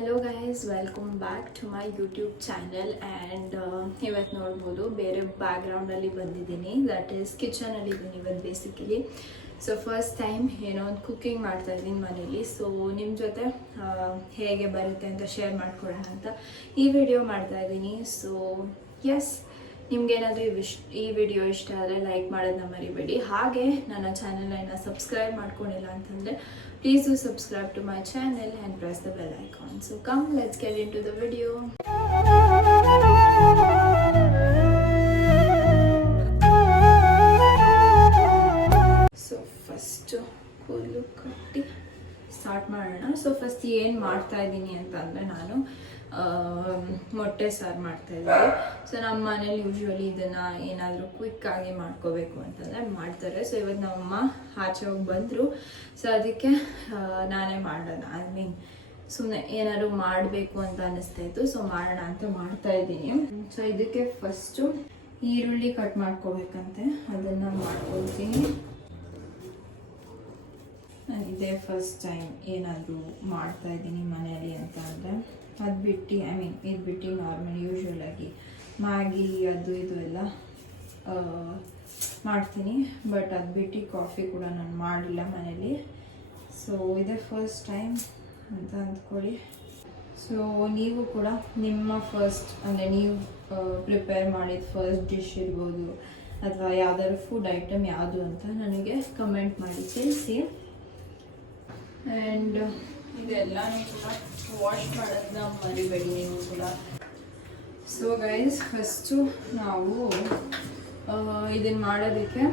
Hello guys, welcome back to my YouTube channel. And ಇವತ್ತು ನೋಡ್ಬೋದು ಬೇರೆ ಬ್ಯಾಕ್ಗ್ರೌಂಡಲ್ಲಿ ಬಂದಿದ್ದೀನಿ, ದಟ್ ಈಸ್ ಕಿಚನಲ್ಲಿ ಇದ್ದೀನಿ ಇವತ್ತು ಬೇಸಿಕಲಿ. ಸೊ ಫಸ್ಟ್ ಟೈಮ್ ಏನೋ ಒಂದು ಕುಕ್ಕಿಂಗ್ ಮಾಡ್ತಾಯಿದ್ದೀನಿ ಮನೇಲಿ. ಸೊ ನಿಮ್ಮ ಜೊತೆ ಹೇಗೆ ಬರುತ್ತೆ ಅಂತ ಶೇರ್ ಮಾಡ್ಕೊಳ್ಳೋಣ ಅಂತ ಈ ವಿಡಿಯೋ ಮಾಡ್ತಾಯಿದ್ದೀನಿ. ಸೊ ಎಸ್, ನಿಮ್ಗೇನಾದರೂ ಈ ವಿಡಿಯೋ ಇಷ್ಟ ಆದರೆ ಲೈಕ್ ಮಾಡೋದನ್ನ ಮರಿಬೇಡಿ. ಹಾಗೆ ನನ್ನ ಚಾನಲನ್ನು ಸಬ್ಸ್ಕ್ರೈಬ್ ಮಾಡ್ಕೊಂಡಿಲ್ಲ ಅಂತಂದರೆ please do subscribe to my channel and press the bell icon. So come, let's get into the video. So first ಕೂದಲು ಕಟ್ಟಿ ಸ್ಟಾರ್ಟ್ ಮಾಡೋಣ. ಸೊ ಫಸ್ಟ್ ಏನು ಮಾಡ್ತಾ ಇದ್ದೀನಿ ಅಂತಂದರೆ ನಾನು ಮೊಟ್ಟೆ ಸಾರು ಮಾಡ್ತಾಯಿದ್ದೆ. ಸೊ ನಮ್ಮ ಮನೇಲಿ ಯೂಶ್ವಲಿ ಇದನ್ನು ಏನಾದರೂ ಕ್ವಿಕ್ಕಾಗಿ ಮಾಡ್ಕೋಬೇಕು ಅಂತಂದರೆ ಮಾಡ್ತಾರೆ. ಸೊ ಇವತ್ತು ನಮ್ಮಮ್ಮ ಆಚೆ ಹೋಗಿ ಬಂದರು. ಸೊ ಅದಕ್ಕೆ ನಾನೇ ಮಾಡೋಣ, ಸುಮ್ಮನೆ ಏನಾದ್ರು ಮಾಡಬೇಕು ಅಂತ ಅನ್ನಿಸ್ತಾಯಿತ್ತು. ಸೊ ಮಾಡೋಣ ಅಂತ ಮಾಡ್ತಾಯಿದ್ದೀನಿ. ಸೊ ಇದಕ್ಕೆ ಫಸ್ಟು ಈರುಳ್ಳಿ ಕಟ್ ಮಾಡ್ಕೋಬೇಕಂತೆ, ಅದನ್ನು ಮಾಡ್ಕೊಳ್ತೀನಿ. ಇದೇ ಫಸ್ಟ್ ಟೈಮ್ ಏನಾದರೂ ಮಾಡ್ತಾಯಿದ್ದೀನಿ ಮನೆಯಲ್ಲಿ ಅಂತ ಅಂದರೆ ಅದು ಬಿಟ್ಟು ಇದು ಬಿಟ್ಟು ನಾರ್ಮಲ್ ಯೂಶ್ವಲಾಗಿ ಮ್ಯಾಗಿ ಅದು ಇದು ಎಲ್ಲ ಮಾಡ್ತೀನಿ. ಬಟ್ ಅದು ಬಿಟ್ಟು ಕಾಫಿ ಕೂಡ ನಾನು ಮಾಡಿಲ್ಲ ಮನೇಲಿ. ಸೊ ಇದೇ ಫಸ್ಟ್ ಟೈಮ್ ಅಂತ ಅಂದ್ಕೊಳ್ಳಿ. ಸೊ ನೀವು ಕೂಡ ನಿಮ್ಮ ಫಸ್ಟ್ ಅಂದರೆ ನೀವು ಪ್ರಿಪೇರ್ ಮಾಡಿದ ಫಸ್ಟ್ ಡಿಶ್ ಇರ್ಬೋದು ಅಥವಾ ಯಾವ್ದಾದ್ರು ಫುಡ್ ಐಟಮ್ ಯಾವುದು ಅಂತ ನನಗೆ ಕಮೆಂಟ್ ಮಾಡಿ ತಿಳಿಸಿ. ಆ್ಯಂಡ್ ಇದೆಲ್ಲನೂ ಕೂಡ ವಾಶ್ ಮಾಡೋದನ್ನ ಮರಿಬೇಡಿ ನೀವು ಕೂಡ. ಸೊ ಗೈಸ್, ಫಸ್ಟು ನಾವು ಇದನ್ನು ಮಾಡೋದಕ್ಕೆ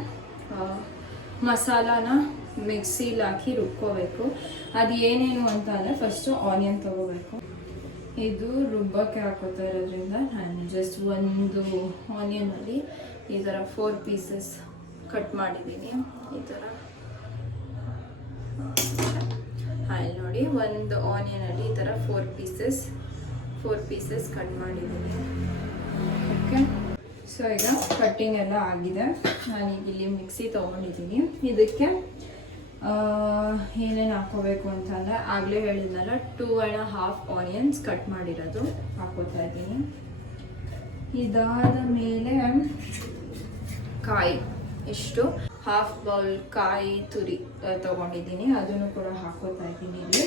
ಮಸಾಲಾನ ಮಿಕ್ಸಿಲಿ ಹಾಕಿ ರುಬ್ಕೋಬೇಕು. ಅದು ಏನೇನು ಅಂತ ಅಂದರೆ ಫಸ್ಟು ಆನಿಯನ್ ತೊಗೋಬೇಕು. ಇದು ರುಬ್ಬಕ್ಕೆ ಹಾಕೋತಾ ಇರೋದ್ರಿಂದ ನಾನು ಜಸ್ಟ್ ಒಂದು ಆನಿಯನಲ್ಲಿ ಈ ಥರ 4 ಪೀಸಸ್ ಕಟ್ ಮಾಡಿದ್ದೀನಿ. ಈ ಥರ ಅಲ್ಲಿ ನೋಡಿ, ಒಂದು ಆನಿಯನಲ್ಲಿ ಈ ಥರ 4 ಪೀಸಸ್ ಕಟ್ ಮಾಡಿದ್ದೀನಿ. ಓಕೆ, ಸೊ ಈಗ ಕಟ್ಟಿಂಗ್ ಎಲ್ಲ ಆಗಿದೆ. ನಾನೀಗ ಇಲ್ಲಿ ಮಿಕ್ಸಿ ತೊಗೊಂಡಿದ್ದೀನಿ. ಇದಕ್ಕೆ ಏನೇನು ಹಾಕೋಬೇಕು ಅಂತಂದರೆ ಆಗಲೇ ಹೇಳಿದ್ನಲ್ಲ, 2.5 ಆನಿಯನ್ಸ್ ಕಟ್ ಮಾಡಿರೋದು ಹಾಕೋತಾ ಇದ್ದೀನಿ. ಇದಾದ ಮೇಲೆ ಕಾಯಿ, ಇಷ್ಟು 1/2 ಬೌಲ್ ಕಾಯಿ ತುರಿ ತೊಗೊಂಡಿದ್ದೀನಿ, ಅದನ್ನು ಕೂಡ ಹಾಕೋತಾ ಇದ್ದೀನಿ ಇಲ್ಲಿ.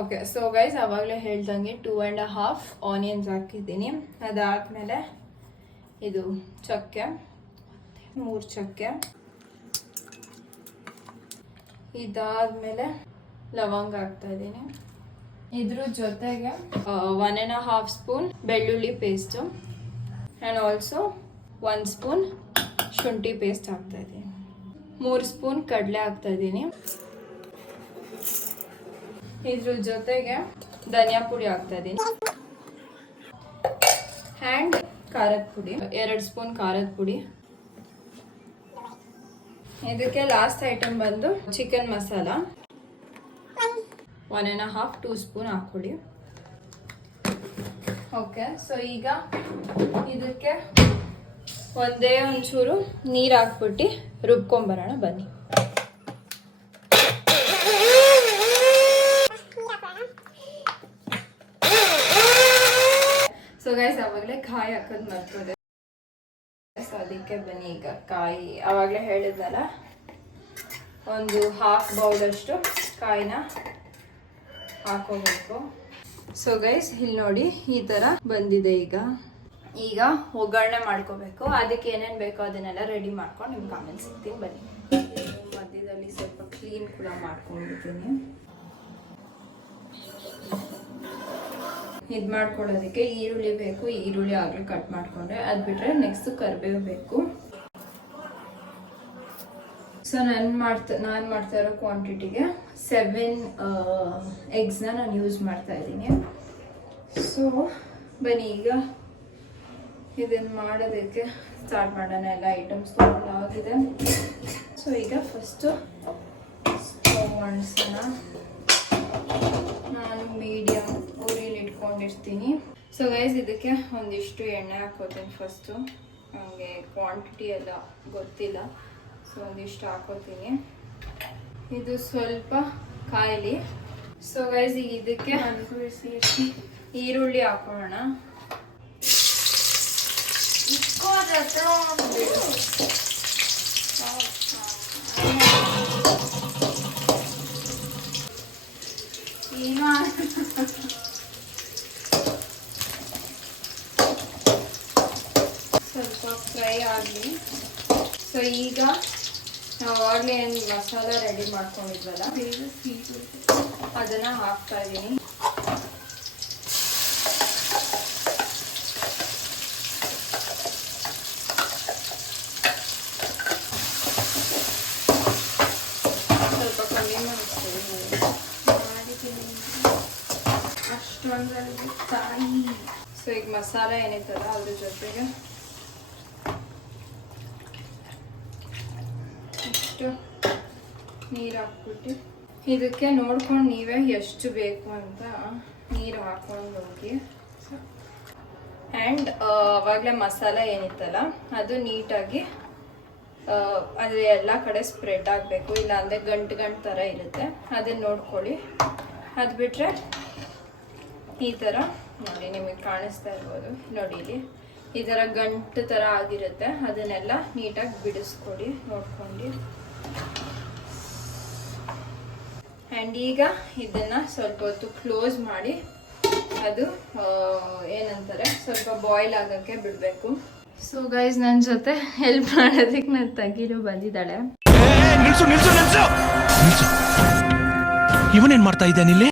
ಓಕೆ, ಸೊ ಗೈಸ್, ಆವಾಗಲೇ ಹೇಳ್ದಂಗೆ 2.5 ಆನಿಯನ್ಸ್ ಹಾಕಿದ್ದೀನಿ. ಅದಾದಮೇಲೆ ಇದು ಚಕ್ಕೆ, 3 ಚಕ್ಕೆ. ಇದಾದಮೇಲೆ ಲವಂಗ ಹಾಕ್ತಾ ಇದ್ದೀನಿ. ಇದ್ರ ಜೊತೆಗೆ 1.5 ಸ್ಪೂನ್ ಬೆಳ್ಳುಳ್ಳಿ ಪೇಸ್ಟು ಆ್ಯಂಡ್ ಆಲ್ಸೋ 1 ಸ್ಪೂನ್ ಶುಂಠಿ ಪೇಸ್ಟ್ ಹಾಕ್ತಾ ಇದ್ದೀನಿ. 3 ಸ್ಪೂನ್ ಕಡಲೆ ಹಾಕ್ತಾ ಇದ್ದೀನಿ. ಇದ್ರ ಜೊತೆಗೆ ಧನಿಯಾ ಪುಡಿ ಹಾಕ್ತಾ ಇದ್ದೀನಿ ಆ್ಯಂಡ್ ಖಾರದ ಪುಡಿ, 2 ಸ್ಪೂನ್ ಖಾರದ ಪುಡಿ. ಇದಕ್ಕೆ ಲಾಸ್ಟ್ ಐಟಮ್ ಬಂದು ಚಿಕನ್ ಮಸಾಲ 1.5-2 ಸ್ಪೂನ್ ಹಾಕ್ಕೊಳ್ಳಿ. ಓಕೆ, ಸೊ ಈಗ ಇದಕ್ಕೆ ಒಂದೇ ಒಂಚೂರು ನೀರು ಹಾಕ್ಬಿಟ್ಟು ರುಬ್ಕೊಂಬರೋಣ ಬನ್ನಿ. ಸೊ ಗೈಸ್, ಆವಾಗಲೇ ಕಾಯಿ ಹಾಕೋದು ಮರ್ತದೆ. ಸೊ ಅದಕ್ಕೆ ಬನ್ನಿ ಈಗ ಕಾಯಿ, ಆವಾಗಲೇ ಹೇಳಿದ್ನಲ್ಲ, ಒಂದು 1/2 ಬೌಲಷ್ಟು ಕಾಯಿನ ಹಾಕೋಬೇಕು. ಸೊ ಗೈಸ್, ಇಲ್ಲಿ ನೋಡಿ, ಈ ಥರ ಬಂದಿದೆ. ಈಗ ಒಗ್ಗರಣೆ ಮಾಡ್ಕೋಬೇಕು. ಅದಕ್ಕೆ ಏನೇನು ಬೇಕೋ ಅದನ್ನೆಲ್ಲ ರೆಡಿ ಮಾಡ್ಕೊಂಡು ನಿಮ್ಗೆ ಆಮೇಲೆ ಸಿಗ್ತೀನಿ ಬನ್ನಿ. ಮಧ್ಯದಲ್ಲಿ ಸ್ವಲ್ಪ ಕ್ಲೀನ್ ಕೂಡ ಮಾಡ್ಕೊಂಡಿದ್ದೀನಿ. ಇದು ಮಾಡ್ಕೊಳ್ಳೋದಕ್ಕೆ ಈರುಳ್ಳಿ ಬೇಕು. ಈರುಳ್ಳಿ ಆಗಲೇ ಕಟ್ ಮಾಡಿಕೊಂಡ್ರೆ, ಅದು ಬಿಟ್ಟರೆ ನೆಕ್ಸ್ಟ್ ಕರಿಬೇವು ಬೇಕು. ಸೊ ನಾನು ಮಾಡ್ತಾ ಇರೋ ಕ್ವಾಂಟಿಟಿಗೆ 7 ಎಗ್ಸ್ನ ನಾನು ಯೂಸ್ ಮಾಡ್ತಾ ಇದ್ದೀನಿ. ಸೊ ಬನ್ನಿ ಈಗ ಇದನ್ನು ಮಾಡೋದಕ್ಕೆ ಸ್ಟಾರ್ಟ್ ಮಾಡೋಣ. ಎಲ್ಲ ಐಟಮ್ಸ್ ಆಗಿದೆ. ಸೊ ಈಗ ಫಸ್ಟು ಸ್ಟವ್ ಅಂಟಿಸೋಣ. ನಾನು ಮೀಡಿಯಮ್ ಉರಿಲಿ ಇಟ್ಕೊಂಡಿರ್ತೀನಿ. ಸೊ ಗೈಸ್, ಇದಕ್ಕೆ ಒಂದಿಷ್ಟು ಎಣ್ಣೆ ಹಾಕೋತೀನಿ ಫಸ್ಟು. ನನಗೆ ಕ್ವಾಂಟಿಟಿ ಎಲ್ಲ ಗೊತ್ತಿಲ್ಲ, ಸೊ ಒಂದಿಷ್ಟು ಹಾಕೋತೀನಿ. ಇದು ಸ್ವಲ್ಪ ಕಾಯಿಲಿ. ಸೊ ಗೈಸ್ ಈಗ ಇದಕ್ಕೆ ಈರುಳ್ಳಿ ಹಾಕೋಣ. ಸ್ವಲ್ಪ ಫ್ರೈ ಆಗಲಿ. ಸೊ ಈಗ ನಾವು ಆವಾಗಲೇ ಏನು ಮಸಾಲ ರೆಡಿ ಮಾಡ್ಕೊಂಡಿದ್ವಲ್ಲ ಅದನ್ನು ಹಾಕ್ತಾ ಇದ್ದೀನಿ. ಸ್ವಲ್ಪ ಕಮ್ಮಿ ಮಾಡಿಸ್ತೀವಿ ಅಷ್ಟೊಂದರಲ್ಲಿ ತಾಯಿ. ಸೊ ಈಗ ಮಸಾಲ ಏನಿತ್ತಲ್ಲ ಅದ್ರ ಜೊತೆಗೆ ಇಷ್ಟು ನೀರು ಹಾಕ್ಬಿಟ್ಟು ಇದಕ್ಕೆ ನೋಡ್ಕೊಂಡು ನೀವೇ ಎಷ್ಟು ಬೇಕು ಅಂತ ನೀರು ಹಾಕೊಂಡು ಹೋಗಿ. ಆ್ಯಂಡ್ ಆವಾಗಲೇ ಮಸಾಲ ಏನಿತ್ತಲ್ಲ ಅದು ನೀಟಾಗಿ ಅದು ಎಲ್ಲ ಕಡೆ ಸ್ಪ್ರೆಡ್ ಆಗಬೇಕು, ಇಲ್ಲಾಂದರೆ ಗಂಟು ಥರ ಇರುತ್ತೆ, ಅದನ್ನು ನೋಡ್ಕೊಳ್ಳಿ. ಅದು ಬಿಟ್ಟರೆ ಈ ಥರ ನೋಡಿ, ನಿಮಗೆ ಕಾಣಿಸ್ತಾ ಇರ್ಬೋದು ನೋಡಿ, ಇಲ್ಲಿ ಈ ಥರ ಗಂಟು ಥರ ಆಗಿರುತ್ತೆ, ಅದನ್ನೆಲ್ಲ ನೀಟಾಗಿ ಬಿಡಿಸ್ಕೊಡಿ ನೋಡ್ಕೊಂಡು. ಆ್ಯಂಡ್ ಈಗ ಇದನ್ನು ಸ್ವಲ್ಪ ಹೊತ್ತು ಕ್ಲೋಸ್ ಮಾಡಿ ಅದು ಏನಂತಾರೆ ಸ್ವಲ್ಪ ಬಾಯ್ಲ್ ಆಗೋಕ್ಕೆ ಬಿಡಬೇಕು. ಸೊ ಗೈಸ್ ನನ್ನ ಜೊತೆ ಹೆಲ್ಪ್ ಮಾಡೋದಕ್ಕೆ ನನ್ನ ತಂಗಿನೂ ಬಂದಿದ್ದಾಳೆ. ಇವನೇನ್ ಮಾಡ್ತಾ ಇದ್ದಾನೆ ಇಲ್ಲಿ?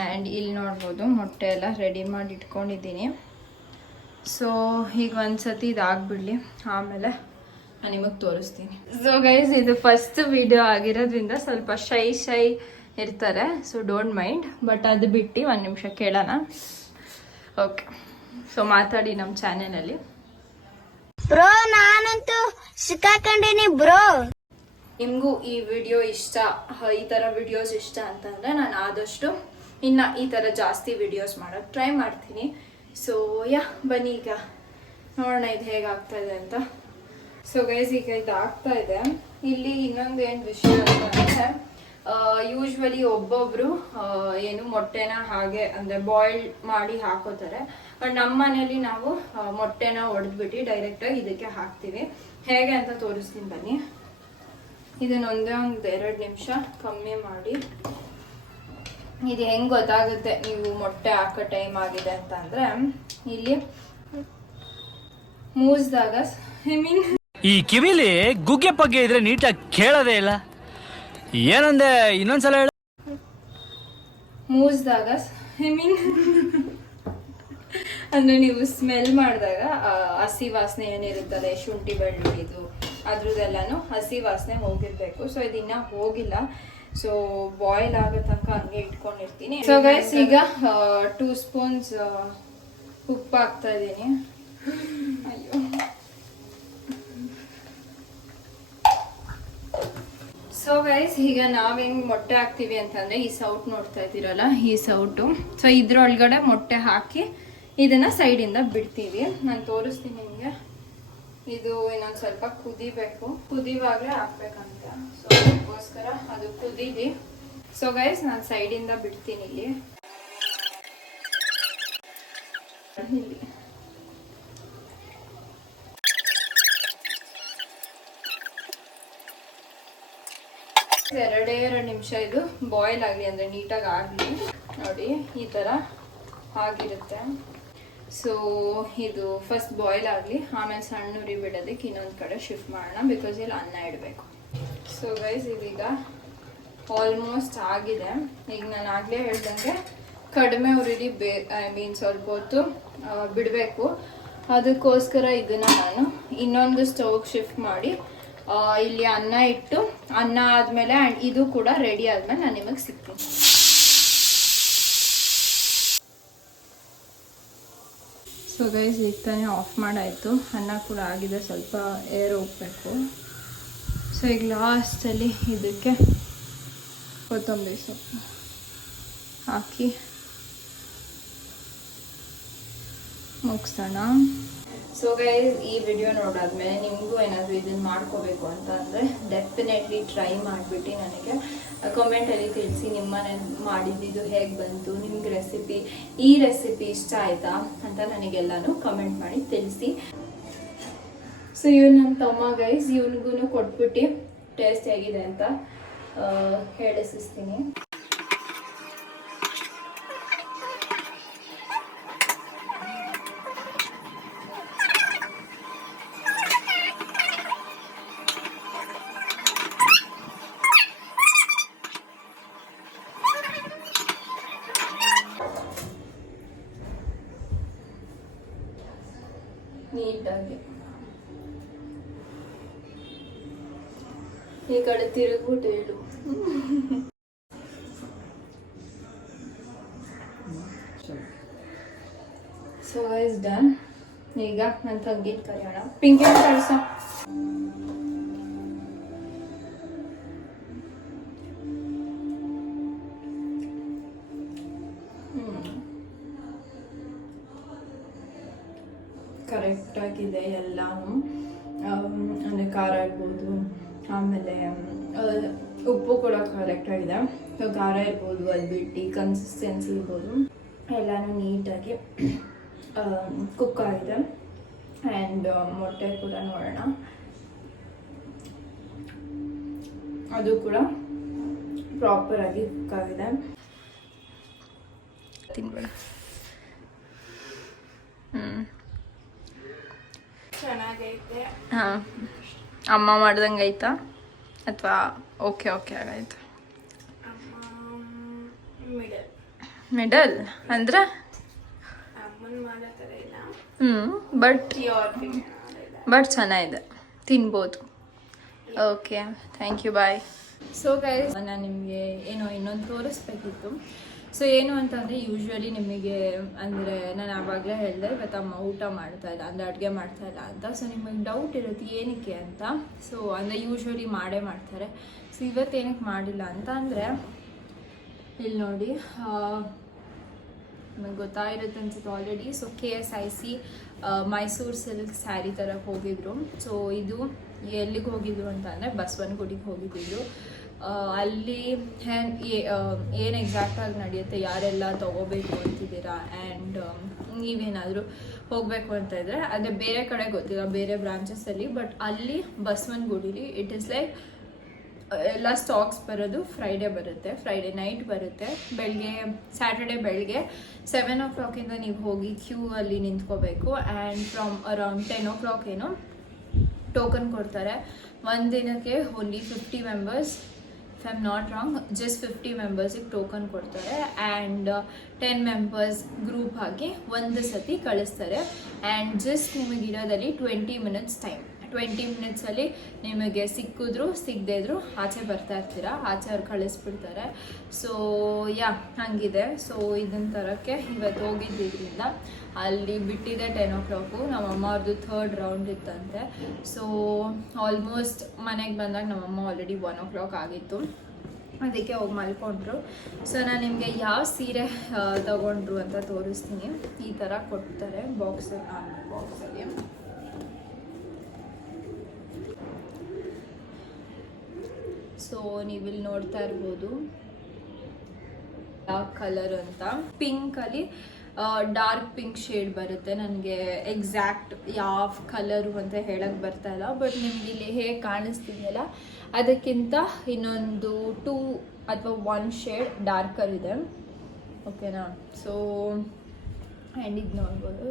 ಆ್ಯಂಡ್ ಇಲ್ಲಿ ನೋಡ್ಬೋದು ಮೊಟ್ಟೆ ಎಲ್ಲ ರೆಡಿ ಮಾಡಿ ಇಟ್ಕೊಂಡಿದ್ದೀನಿ. ಸೊ ಈಗ ಒಂದ್ಸತಿ ಇದಾಗ್ಬಿಡ್ಲಿ, ಆಮೇಲೆ ನಾನು ನಿಮಗೆ ತೋರಿಸ್ತೀನಿ. ಸೊ ಗೈಸ್ ಇದು ಫಸ್ಟ್ ವಿಡಿಯೋ ಆಗಿರೋದ್ರಿಂದ ಸ್ವಲ್ಪ ಶೈ ಇರ್ತಾರೆ, ಸೊ ಡೋಂಟ್ ಮೈಂಡ್. ಬಟ್ ಅದು ಬಿಟ್ಟು ಒಂದು ನಿಮಿಷ ಕೇಳೋಣ. ಓಕೆ, ಸೊ ಮಾತಾಡಿ ನಮ್ಮ ಚಾನೆಲಲ್ಲಿ. ಬ್ರೋ ನಾನಂತೂ ಸಿಕ್ಕಾಕೊಂಡೇನಿ ಬ್ರೋ. ನಿಮಗೂ ಈ ವಿಡಿಯೋ ಇಷ್ಟ, ಈ ಥರ ವಿಡಿಯೋಸ್ ಇಷ್ಟ ಅಂತಂದರೆ ನಾನು ಆದಷ್ಟು ಇನ್ನು ಈ ಥರ ಜಾಸ್ತಿ ವಿಡಿಯೋಸ್ ಮಾಡೋಕ್ಕೆ ಟ್ರೈ ಮಾಡ್ತೀನಿ. ಸೊ ಬನ್ನಿ ಈಗ ನೋಡೋಣ ಇದು ಹೇಗಾಗ್ತಾಯಿದೆ ಅಂತ. ಸೊ ಗೈಸ್ ಈಗ ಇದು ಆಗ್ತಾ ಇದೆ. ಇಲ್ಲಿ ಇನ್ನೊಂದು ಏನು ವಿಷಯ ಅಂತಂದರೆ ಯೂಶ್ವಲಿ ಒಬ್ಬೊಬ್ಬರು ಏನು ಮೊಟ್ಟೆನ ಹಾಗೆ ಅಂದರೆ ಬಾಯ್ಲ್ ಮಾಡಿ ಹಾಕೋತಾರೆ. ಬಟ್ ನಮ್ಮ ಮನೇಲಿ ನಾವು ಮೊಟ್ಟೆನ ಒಡೆದ್ಬಿಟ್ಟು ಡೈರೆಕ್ಟಾಗಿ ಇದಕ್ಕೆ ಹಾಕ್ತೀವಿ. ಹೇಗೆ ಅಂತ ತೋರಿಸ್ತೀನಿ ಬನ್ನಿ. ಇದನ್ನ ಒಂದೇ ಒಂದು 2 ನಿಮಿಷ ಕಮ್ಮಿ ಮಾಡಿ. ಇದು ಹೆಂಗೆ ಗೊತ್ತಾಗುತ್ತೆ ನೀವು ಮೊಟ್ಟೆ ಹಾಕೋ ಟೈಮ್ ಆಗಿದೆ ಅಂತ ಅಂದರೆ, ಇಲ್ಲಿ ಮೂಸ್ದಾಗ ಈ ಕಿವಿಲಿ ಗುಗ್ಗೆ ಪಗ್ಗೆ ಇದ್ರೆ ನೀಟಾಗಿ ಕೇಳೋದೇ ಇಲ್ಲ. ಏನಂದೆ ಇನ್ನೊಂದ್ಸಲ ಹೇಳ. ಮೂಸ್ದಾಗ ಅಂದ್ರೆ ನೀವು ಸ್ಮೆಲ್ ಮಾಡಿದಾಗ ಹಸಿ ವಾಸನೆ ಏನಿರುತ್ತಲ್ಲ, ಶುಂಠಿ ಬೆಳ್ಳುಳ್ಳಿದು ಅದ್ರದ್ದೆಲ್ಲಾನು ಹಸಿ ವಾಸನೆ ಹೋಗಿರ್ಬೇಕು. ಸೊ ಇದನ್ನ ಹೋಗಿಲ್ಲ. ಸೊ ಬಾಯ್ಲ್ ಆಗೋ ತನಕ ಹಂಗೆ ಇಟ್ಕೊಂಡಿರ್ತೀನಿ. ಸೊ ಗೈಸ್ ಈಗ 2 ಸ್ಪೂನ್ಸ್ ಉಪ್ಪು ಹಾಕ್ತಾ ಇದ್ದೀನಿ. ಅಯ್ಯೋ, ಸೊ ಗೈಸ್ ಈಗ ನಾವು ಹೆಂಗೆ ಮೊಟ್ಟೆ ಹಾಕ್ತೀವಿ ಅಂತಂದರೆ ಈ ಸೌಟ್ ನೋಡ್ತಾ ಇದ್ದೀರಲ್ಲ, ಈ ಸೌಟು. ಸೊ ಇದ್ರೊಳಗಡೆ ಮೊಟ್ಟೆ ಹಾಕಿ ಇದನ್ನು ಸೈಡಿಂದ ಬಿಡ್ತೀವಿ. ನಾನು ತೋರಿಸ್ತೀನಿ ನಿಮಗೆ. ಇದು ಇನ್ನೊಂದು ಸ್ವಲ್ಪ ಕುದಿಬೇಕು, ಕುದಿವಾಗಲೇ ಹಾಕ್ಬೇಕಂತ. ಸೊ ಅದಕ್ಕೋಸ್ಕರ ಅದು ಕುದೀಲಿ. ಸೊ ಗೈಸ್ ನಾನು ಸೈಡಿಂದ ಬಿಡ್ತೀನಿ. ಇಲ್ಲಿ ಎರಡು ನಿಮಿಷ ಇದು ಬಾಯ್ಲ್ ಆಗಲಿ, ಅಂದರೆ ನೀಟಾಗಿ ಆಗಲಿ. ನೋಡಿ ಈ ಥರ ಆಗಿರುತ್ತೆ. ಸೊ ಇದು ಫಸ್ಟ್ ಬಾಯ್ಲ್ ಆಗಲಿ, ಆಮೇಲೆ ಸಣ್ಣ ಉರಿ ಬಿಡೋದಕ್ಕೆ ಇನ್ನೊಂದು ಕಡೆ ಶಿಫ್ಟ್ ಮಾಡೋಣ, ಬಿಕಾಸ್ ಇಲ್ಲಿ ಅನ್ನ ಇಡಬೇಕು. ಸೊ ಗೈಸ್ ಇದೀಗ ಆಲ್ಮೋಸ್ಟ್ ಆಗಿದೆ. ಈಗ ನಾನು ಆಗಲೇ ಹೇಳ್ದಂಗೆ ಕಡಿಮೆ ಉರಿಲಿ ಸ್ವಲ್ಪ ಹೊತ್ತು ಬಿಡಬೇಕು. ಅದಕ್ಕೋಸ್ಕರ ಇದನ್ನು ನಾನು ಇನ್ನೊಂದು ಸ್ಟವ್ಗೆ ಶಿಫ್ಟ್ ಮಾಡಿ ಇಲ್ಲಿ ಅನ್ನ ಇಟ್ಟು, ಅನ್ನ ಆದಮೇಲೆ ಆ್ಯಂಡ್ ಇದು ಕೂಡ ರೆಡಿ ಆದಮೇಲೆ ನಾನು ನಿಮಗೆ ಸಿಗ್ತೀನಿ. ಸೊ ಗೈಸ್ ಈಗ ತಾನೇ ಆಫ್ ಮಾಡಾಯಿತು. ಅನ್ನ ಕೂಡ ಆಗಿದೆ, ಸ್ವಲ್ಪ ಏರ್ ಹೋಗ್ಬೇಕು. ಸೊ ಈಗ ಲಾಸ್ಟಲ್ಲಿ ಇದಕ್ಕೆ ಕೊತ್ತಂಬರಿ ಸೊಪ್ಪು ಹಾಕಿ ಮುಗಿಸೋಣ. ಸೊ ಗೈಸ್ ಈ ವಿಡಿಯೋ ನೋಡಾದ್ಮೇಲೆ ನಿಮಗೂ ಏನಾದರೂ ಇದನ್ನು ಮಾಡ್ಕೋಬೇಕು ಅಂತ ಅಂದರೆ ಡೆಫಿನೆಟ್ಲಿ ಟ್ರೈ ಮಾಡಿಬಿಟ್ಟು ನನಗೆ ಕಾಮೆಂಟಲ್ಲಿ ತಿಳಿಸಿ ನಿಮ್ಮನೆ ಮಾಡಿದ್ದು ಹೇಗೆ ಬಂತು, ನಿಮ್ಗೆ ಈ ರೆಸಿಪಿ ಇಷ್ಟ ಆಯ್ತಾ ಅಂತ ನನಗೆಲ್ಲಾನು ಕಮೆಂಟ್ ಮಾಡಿ ತಿಳಿಸಿ. ಸೊ ಇವನು ನನ್ನ ತಮ್ಮ ಗೈಸ್, ಇವನಿಗೂ ಕೊಟ್ಬಿಟ್ಟು ಟೇಸ್ಟ್ ಹೇಗಿದೆ ಅಂತ ಹೇಳಿಸ್ತೀನಿ. ನೀಟಾಗಿ ಈ ಕಡೆ ತಿರುಗ್ಬಿಟ್ಟು ಹೇಳು. So is done. ಈಗ ನನ್ನ ತಂಗಿನ ಕರೆಯೋಣ. ಪಿಂಕಿನ ಕಳ್ಸ. ಕರೆಕ್ಟಾಗಿದೆ ಎಲ್ಲಾನು. ಅಂದರೆ ಖಾರ ಇರ್ಬೋದು, ಆಮೇಲೆ ಉಪ್ಪು ಕೂಡ ಕರೆಕ್ಟಾಗಿದೆ. ಸೊ ಖಾರ ಇರ್ಬೋದು, ಅದು ಬಿಟ್ಟು ಕನ್ಸಿಸ್ಟೆನ್ಸಿ ಇರ್ಬೋದು, ಎಲ್ಲನೂ ನೀಟಾಗಿ ಕುಕ್ ಆಗಿದೆ. ಆ್ಯಂಡ್ ಮೊಟ್ಟೆ ಕೂಡ ನೋಡೋಣ, ಅದು ಕೂಡ ಪ್ರಾಪರಾಗಿ ಕುಕ್ ಆಗಿದೆ. ತಿನ್ಬೇಡ. ಚೆನ್ನಾಗೈತೆ. ಹಾಂ, ಅಮ್ಮ ಮಾಡ್ದಂಗೆ ಆಯ್ತಾ ಅಥವಾ ಓಕೆ ಆಗೈತೆ? ಮಿಡಲ್ ಅಂದ್ರೆ ಬಟ್ ಚೆನ್ನಾಗಿದೆ, ತಿನ್ಬೋದು. Okay, thank you, bye. So guys, ನಾನು ನಿಮಗೆ ಏನೋ ಇನ್ನೊಂದು ತೋರಿಸ್ಬೇಕಿತ್ತು. ಸೊ ಏನು ಅಂತಂದರೆ, ಯೂಶ್ವಲಿ ನಿಮಗೆ ಅಂದರೆ ನಾನು ಆವಾಗಲೇ ಹೇಳಿದೆ ಇವತ್ತು ಅಮ್ಮ ಊಟ ಮಾಡ್ತಾಯಿಲ್ಲ, ಅಂದರೆ ಅಡುಗೆ ಮಾಡ್ತಾಯಿಲ್ಲ ಅಂತ. ಸೊ ನಿಮಗೆ ಡೌಟ್ ಇರುತ್ತೆ ಏನಕ್ಕೆ ಅಂತ. ಸೊ ಅಂದರೆ ಯೂಶ್ವಲಿ ಮಾಡೇ ಮಾಡ್ತಾರೆ. ಸೊ ಇವತ್ತೇನಕ್ಕೆ ಮಾಡಿಲ್ಲ ಅಂತ ಅಂದರೆ, ಇಲ್ಲಿ ನೋಡಿ, ನಿಮಗೆ ಗೊತ್ತಾಗಿರುತ್ತೆ ಅನ್ಸುತ್ತೆ already. So KSIC Mysuru silk sari ತರಕ್ಕೆ ಹೋಗಿದ್ರು. ಸೊ ಇದು ಎಲ್ಲಿಗೆ ಹೋಗಿದ್ರು ಅಂತ ಅಂದರೆ ಬಸವನಗುಡಿಗೆ ಹೋಗಿದ್ದಿದ್ರು. ಅಲ್ಲಿ ಏನು ಎಕ್ಸಾಕ್ಟಾಗಿ ನಡೆಯುತ್ತೆ, ಯಾರೆಲ್ಲ ತೊಗೋಬೇಕು ಅಂತಿದ್ದೀರಾ, ಆ್ಯಂಡ್ ನೀವೇನಾದರೂ ಹೋಗಬೇಕು ಅಂತ ಇದ್ದರೆ ಅದೇ ಬೇರೆ ಕಡೆ ಗೊತ್ತಿಲ್ಲ, ಬೇರೆ ಬ್ರಾಂಚಸಲ್ಲಿ. ಬಟ್ ಅಲ್ಲಿ ಬಸವನಗುಡಿಲಿ ಇಟ್ ಈಸ್ ಲೈಕ್ ಎಲ್ಲ ಸ್ಟಾಕ್ಸ್ ಬರೋದು ಫ್ರೈಡೇ ಬರುತ್ತೆ, ಫ್ರೈಡೇ ನೈಟ್ ಬರುತ್ತೆ. ಬೆಳಗ್ಗೆ ಸ್ಯಾಟರ್ಡೆ ಬೆಳಗ್ಗೆ 7 o'clock ನೀವು ಹೋಗಿ ಕ್ಯೂ ಅಲ್ಲಿ ನಿಂತ್ಕೋಬೇಕು. ಆ್ಯಂಡ್ ಫ್ರಮ್ ಅರೌಂಡ್ 10 o'clock ಏನೋ ಟೋಕನ್ ಕೊಡ್ತಾರೆ. ಒಂದು ದಿನಕ್ಕೆ only 50 members, if I am not wrong, just 50 ಮೆಂಬರ್ಸಿಗೆ ಟೋಕನ್ ಕೊಡ್ತಾರೆ. ಆ್ಯಂಡ್ 10 ಮೆಂಬರ್ಸ್ ಗ್ರೂಪ್ ಆಗಿ ಒಂದು ಸತಿ ಕಳಿಸ್ತಾರೆ. ಆ್ಯಂಡ್ ಜಸ್ಟ್ ನಿಮಗಿರೋದಲ್ಲಿ 20 minutes ಟೈಮ್. 20 minutesಲ್ಲಿ ನಿಮಗೆ ಸಿಕ್ಕಿದ್ರು ಸಿಗದೇ ಇದ್ರು ಆಚೆ ಬರ್ತಾ ಇರ್ತೀರಾ, ಆಚೆ ಅವ್ರು ಕಳಿಸ್ಬಿಡ್ತಾರೆ. ಸೊ ಹಾಗಿದೆ. ಸೊ ಇದನ್ನ ತರೋಕ್ಕೆ ಇವತ್ತು ಹೋಗಿದ್ದರಿಂದ ಅಲ್ಲಿ ಬಿಟ್ಟಿದೆ 10 o'clock. ನಮ್ಮಮ್ಮ ಅವ್ರದ್ದು 3rd round ಇತ್ತಂತೆ. ಸೊ ಆಲ್ಮೋಸ್ಟ್ ಮನೆಗೆ ಬಂದಾಗ ನಮ್ಮಮ್ಮ ಆಲ್ರೆಡಿ 1 o'clock ಆಗಿತ್ತು, ಅದಕ್ಕೆ ಹೋಗಿ ಮಲ್ಕೊಂಡ್ರು. ಸೊ ನಾನು ನಿಮಗೆ ಯಾವ ಸೀರೆ ತಗೊಂಡ್ರು ಅಂತ ತೋರಿಸ್ತೀನಿ. ಈ ಥರ ಕೊಡ್ತಾರೆ ಬಾಕ್ಸಲ್ಲಿ. ಸೊ ನೀವಿಲ್ಲಿ ನೋಡ್ತಾ ಇರ್ಬೋದು ಯಾವ ಕಲರ್ ಅಂತ. ಪಿಂಕಲ್ಲಿ ಡಾರ್ಕ್ ಪಿಂಕ್ ಶೇಡ್ ಬರುತ್ತೆ. ನನಗೆ ಎಕ್ಸಾಕ್ಟ್ ಯಾವ ಕಲರು ಅಂತ ಹೇಳಕ್ಕೆ ಬರ್ತಾ ಇಲ್ಲ, ಬಟ್ ನಿಮ್ಗೆ ಇಲ್ಲಿ ಹೇಗೆ ಕಾಣಿಸ್ತಿದೆಯಲ್ಲ ಅದಕ್ಕಿಂತ ಇನ್ನೊಂದು 2 ಅಥವಾ 1 ಶೇಡ್ ಡಾರ್ಕರ್ ಇದೆ, ಓಕೆನಾ. ಸೊ ಆ್ಯಂಡ್ ಇದು ನೋಡ್ಬೋದು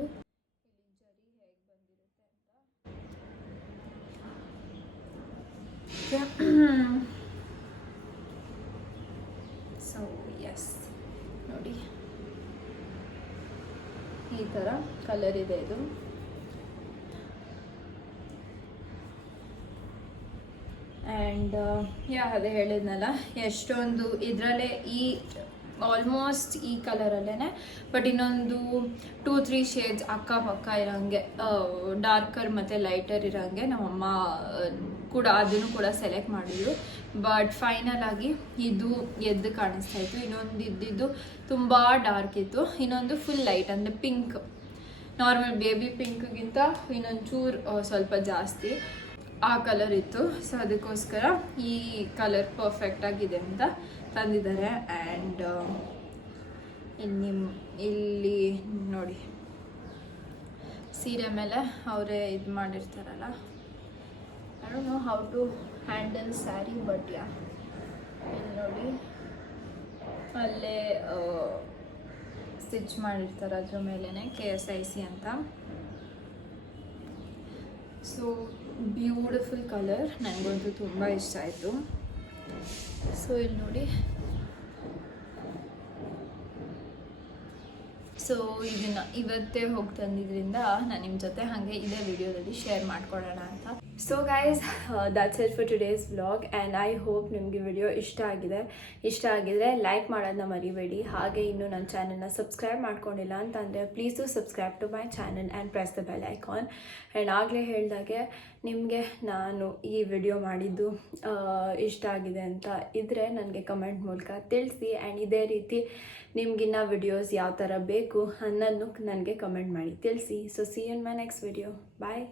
ಸೊ ನೋಡಿ ಈ ಥರ ಕಲರ್ ಇದೆ ಇದು. ಆ್ಯಂಡ್ ಅದೇ ಹೇಳಿದ್ನಲ್ಲ, ಎಷ್ಟೊಂದು ಇದರಲ್ಲೇ ಆಲ್ಮೋಸ್ಟ್ ಈ ಕಲರಲ್ಲೇ, ಬಟ್ ಇನ್ನೊಂದು 2-3 ಶೇಡ್ಸ್ ಅಕ್ಕಪಕ್ಕ ಇರೋಂಗೆ, ಡಾರ್ಕರ್ ಮತ್ತು ಲೈಟರ್ ಇರೋಂಗೆ ನಮ್ಮಮ್ಮ ಕೂಡ ಅದನ್ನು ಕೂಡ ಸೆಲೆಕ್ಟ್ ಮಾಡಿದ್ರು. ಬಟ್ ಫೈನಲ್ ಆಗಿ ಇದು ಎದ್ದು ಕಾಣಿಸ್ತಾ ಇತ್ತು. ಇನ್ನೊಂದು ಇದ್ದಿದ್ದು ತುಂಬ ಡಾರ್ಕ್ ಇತ್ತು, ಇನ್ನೊಂದು ಫುಲ್ ಲೈಟ್, ಅಂದರೆ ಪಿಂಕ್, ನಾರ್ಮಲ್ ಬೇಬಿ ಪಿಂಕ್ಗಿಂತ ಇನ್ನೊಂದು ಚೂರು ಸ್ವಲ್ಪ ಜಾಸ್ತಿ. ಆ ಕಲರ್ ಇತ್ತು. ಸೊ ಅದಕ್ಕೋಸ್ಕರ ಈ ಕಲರ್ ಪರ್ಫೆಕ್ಟ್ ಆಗಿದೆ ಅಂತ ತಂದಿದ್ದಾರೆ. ಆ್ಯಂಡ್ ಇಲ್ಲಿ ನೋಡಿ ಸೀರೆ ಮೇಲೆ ಅವರೇ ಇದು ಮಾಡಿರ್ತಾರಲ್ಲ, I don't know how to handle sari, but yeah ಇಲ್ಲಿ ನೋಡಿ ಅಲ್ಲೇ ಸ್ಟಿಚ್ ಮಾಡಿರ್ತಾರೆ ಅದ್ರ ಮೇಲೇ KSIC ಅಂತ. ಸೊ ಬ್ಯೂಟಿಫುಲ್ ಕಲರ್, ನನಗಂತೂ ತುಂಬ ಇಷ್ಟ ಆಯಿತು. ಸೊ ಇಲ್ಲಿ ನೋಡಿ, ಸೊ ಇದನ್ನು ಇವತ್ತೇ ಹೋಗಿ ತಂದಿದ್ದರಿಂದ ನಾನು ನಿಮ್ಮ ಜೊತೆ ಹಾಗೆ ಇದೇ ವಿಡಿಯೋದಲ್ಲಿ ಶೇರ್ ಮಾಡ್ಕೊಳ್ಳೋಣ ಅಂತ. So guys, that's it for today's vlog and I hope ನಿಮಗೆ ವಿಡಿಯೋ ಇಷ್ಟ ಆಗಿದ್ರೆ ಲೈಕ್ ಮಾಡೋದನ್ನ ಮರಿಬೇಡಿ. ಹಾಗೆ ಇನ್ನೂ ನನ್ನ ಚಾನಲ್ನ ಸಬ್ಸ್ಕ್ರೈಬ್ ಮಾಡ್ಕೊಂಡಿಲ್ಲ ಅಂತಂದರೆ please to subscribe to my channel and press the bell icon. And ಆಗಲೇ ಹೇಳಿದಾಗೆ ನಿಮಗೆ ನಾನು ಈ ವಿಡಿಯೋ ಮಾಡಿದ್ದು ಇಷ್ಟ ಆಗಿದೆ ಅಂತ ಇದ್ದರೆ ನನಗೆ ಕಮೆಂಟ್ ಮೂಲಕ ತಿಳಿಸಿ. ಆ್ಯಂಡ್ ಇದೇ ರೀತಿ ನಿಮಗಿನ್ನ ವಿಡಿಯೋಸ್ ಯಾವ ಥರ ಬೇಕು ಅನ್ನೋದನ್ನು ನನಗೆ ಕಮೆಂಟ್ ಮಾಡಿ ತಿಳಿಸಿ. So see you in my next video. Bye.